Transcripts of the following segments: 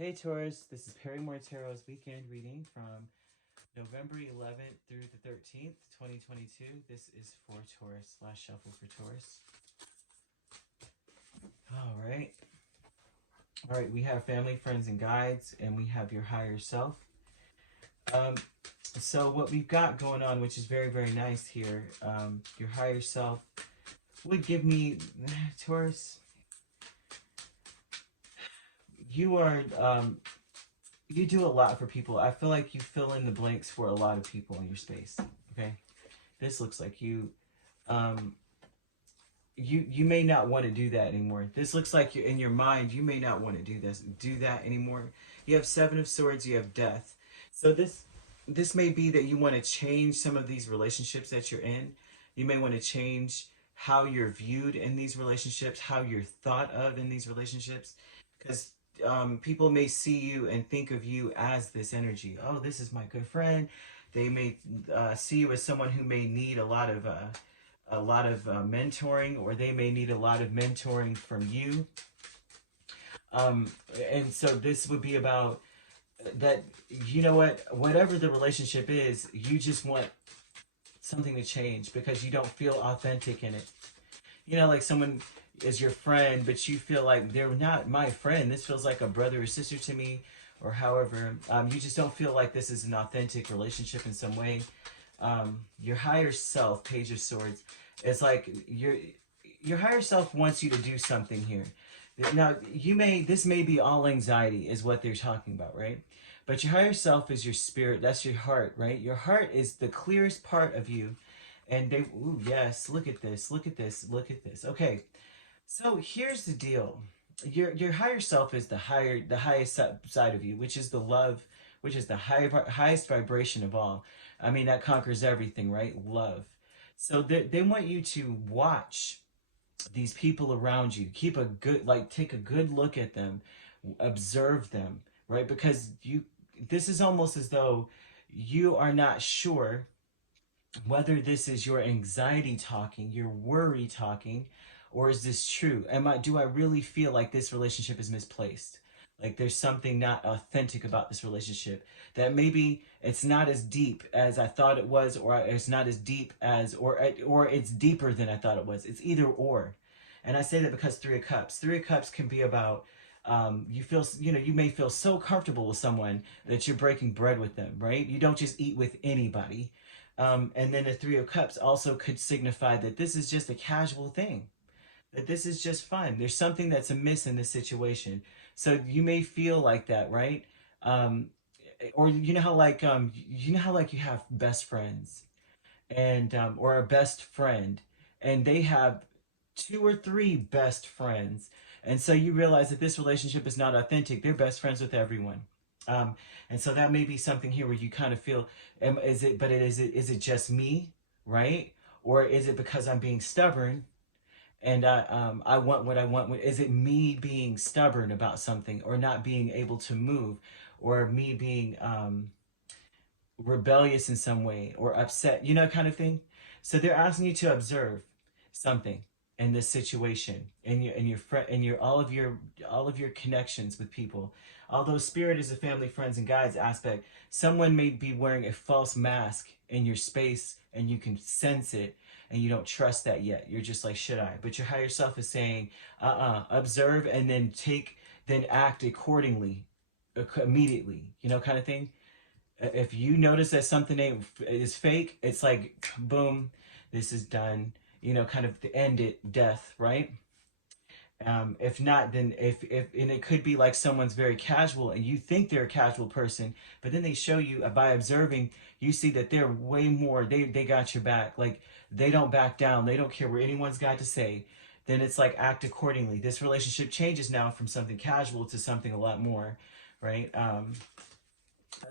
Hey Taurus, this is Perrymore Tarot's weekend reading from November 11th through the 13th, 2022. This is for Taurus / shuffle for Taurus. All right, we have family, friends, and guides, and we have your higher self. So what we've got going on, which is very, very nice here, your higher self would give me, Taurus, you are, you do a lot for people. I feel like you fill in the blanks for a lot of people in your space, okay? This looks like you, you may not want to do that anymore. This looks like you're in your mind, you may not want to do that anymore. You have Seven of Swords, you have Death. So this may be that you want to change some of these relationships that you're in. You may want to change how you're viewed in these relationships, how you're thought of in these relationships, because people may see you and think of you as this energy. Oh, this is my good friend. They may see you as someone who may need a lot of mentoring, or they may need a lot of mentoring from you. And so this would be about that, you know what, whatever the relationship is, you just want something to change because you don't feel authentic in it. You know, like someone is your friend, but you feel like they're not my friend. This feels like a brother or sister to me, or however. You just don't feel like this is an authentic relationship in some way. Your higher self, Page of Swords, it's like your higher self wants you to do something here. Now, this may be all anxiety is what they're talking about, right? But your higher self is your spirit. That's your heart, right? Your heart is the clearest part of you. And they, ooh, yes, look at this, look at this, look at this. Okay, so here's the deal. Your higher self is the highest side of you, which is the love, which is the highest vibration of all. I mean, that conquers everything, right? Love. So they want you to watch these people around you. Keep a good, take a good look at them, observe them, right? Because this is almost as though you are not sure whether this is your anxiety talking, your worry talking, or is this true? Do I really feel like this relationship is misplaced? Like there's something not authentic about this relationship, that maybe it's not as deep as I thought it was, or it's not as deep as, or it's deeper than I thought it was. It's either or. And I say that because Three of Cups. Three of Cups can be about, you may feel so comfortable with someone that you're breaking bread with them, right? You don't just eat with anybody. And then the Three of Cups also could signify that this is just a casual thing, that this is just fun. There's something that's amiss in this situation. So you may feel like that, right? Or you know how you have best friends, and or a best friend, and they have 2 or 3 best friends, and so you realize that this relationship is not authentic. They're best friends with everyone. And so that may be something here where you kind of feel, is it just me, right? Or is it because I'm being stubborn and I want what I want? Is it me being stubborn about something, or not being able to move, or me being rebellious in some way, or upset, kind of thing? So they're asking you to observe something in this situation, and all of your connections with people. Although spirit is a family, friends, and guides aspect, someone may be wearing a false mask in your space, and you can sense it, and you don't trust that yet. You're just like, should I? But your higher self is saying, observe, and then act accordingly, immediately, kind of thing. If you notice that something is fake, it's like, boom, this is done. Kind of the end it, death, right? If not, then and it could be like someone's very casual, and you think they're a casual person, but then they show you, by observing, you see that they're way more. They got your back. Like, they don't back down. They don't care what anyone's got to say. Then it's like, act accordingly. This relationship changes now from something casual to something a lot more, right?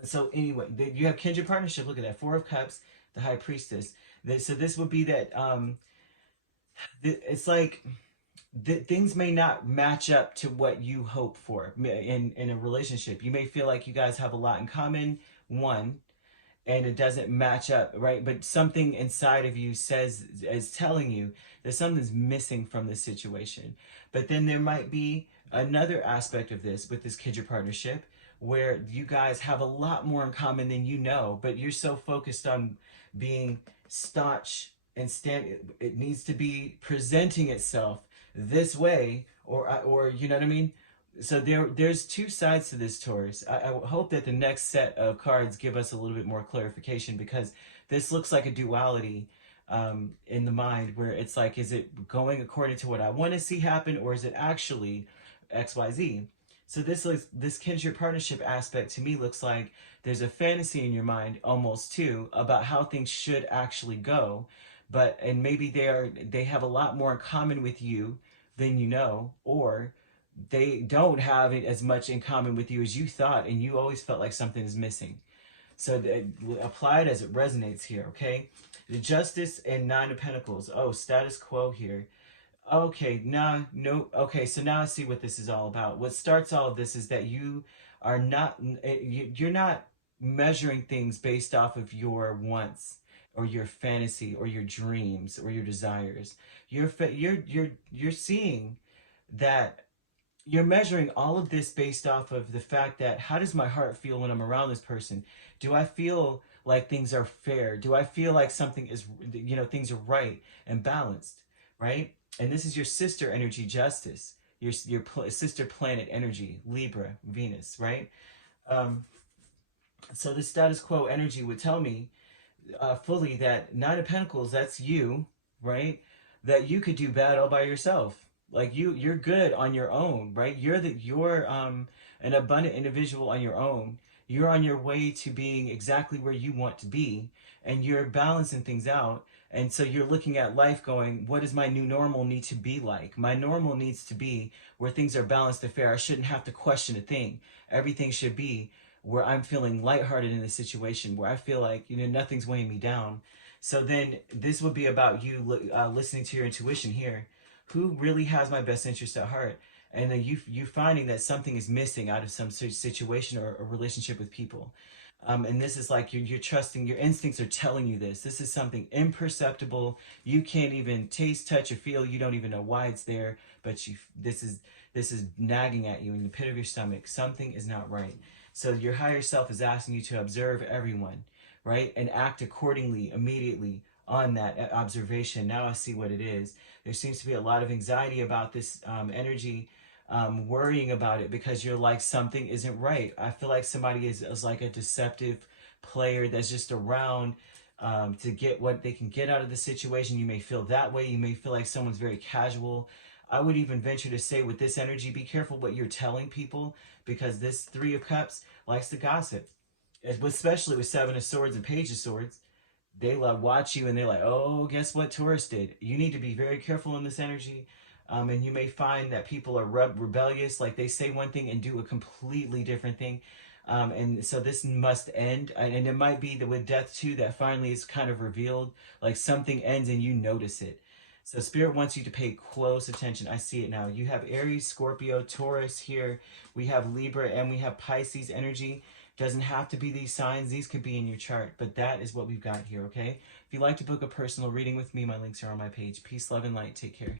So anyway, you have kindred partnership. Look at that, 4 of Cups, the High Priestess. So this would be that. It's like things may not match up to what you hope for in a relationship. You may feel like you guys have a lot in common, and it doesn't match up, right? But something inside of you is telling you that something's missing from this situation. But then there might be another aspect of this with this kindred partnership where you guys have a lot more in common than you know, but you're so focused on being staunch and it needs to be presenting itself this way, or you know what I mean. So there's two sides to this, Taurus. I hope that the next set of cards give us a little bit more clarification, because this looks like a duality in the mind, where it's like, is it going according to what I want to see happen, or is it actually XYZ? So this kindred partnership aspect to me looks like there's a fantasy in your mind almost too about how things should actually go, and maybe they have a lot more in common with you than you know, or they don't have it as much in common with you as you thought, and you always felt like something is missing. So apply it as it resonates here, okay? The Justice and Nine of Pentacles. Oh, status quo here. Okay, no. Okay, so now I see what this is all about. What starts all of this is that you are not, you're not measuring things based off of your wants or your fantasy or your dreams or your desires. You're seeing that you're measuring all of this based off of the fact that, how does my heart feel when I'm around this person? Do I feel like things are fair? Do I feel like something is, things are right and balanced, right? And this is your sister energy, Justice, your sister planet energy, Libra, Venus, right? So the status quo energy would tell me fully that Nine of Pentacles, that's you, right? That you could do bad all by yourself. Like you're good on your own, right? You're an abundant individual on your own. You're on your way to being exactly where you want to be, and you're balancing things out. And so you're looking at life going, what does my new normal need to be like? My normal needs to be where things are balanced and fair. I shouldn't have to question a thing. Everything should be where I'm feeling lighthearted in the situation, where I feel like, nothing's weighing me down. So then this would be about you listening to your intuition here. Who really has my best interest at heart? And then you finding that something is missing out of some situation or a relationship with people. And this is like you're trusting, your instincts are telling you this. This is something imperceptible. You can't even taste, touch, or feel. You don't even know why it's there, but this is nagging at you in the pit of your stomach. Something is not right. So your higher self is asking you to observe everyone, right? And act accordingly, immediately on that observation. Now I see what it is. There seems to be a lot of anxiety about this energy, worrying about it because you're like, something isn't right. I feel like somebody is like a deceptive player that's just around to get what they can get out of the situation. You may feel that way. You may feel like someone's very casual. I would even venture to say, with this energy, be careful what you're telling people, because this Three of Cups likes to gossip, especially with Seven of Swords and Page of Swords. They watch you and they're like, oh, guess what Taurus did? You need to be very careful in this energy. And you may find that people are rebellious, like they say one thing and do a completely different thing. And so this must end. And it might be that with Death too, that finally is kind of revealed, like something ends and you notice it. So Spirit wants you to pay close attention. I see it now. You have Aries, Scorpio, Taurus here. We have Libra and we have Pisces energy. Doesn't have to be these signs. These could be in your chart, but that is what we've got here, okay? If you'd like to book a personal reading with me, my links are on my page. Peace, love, and light. Take care.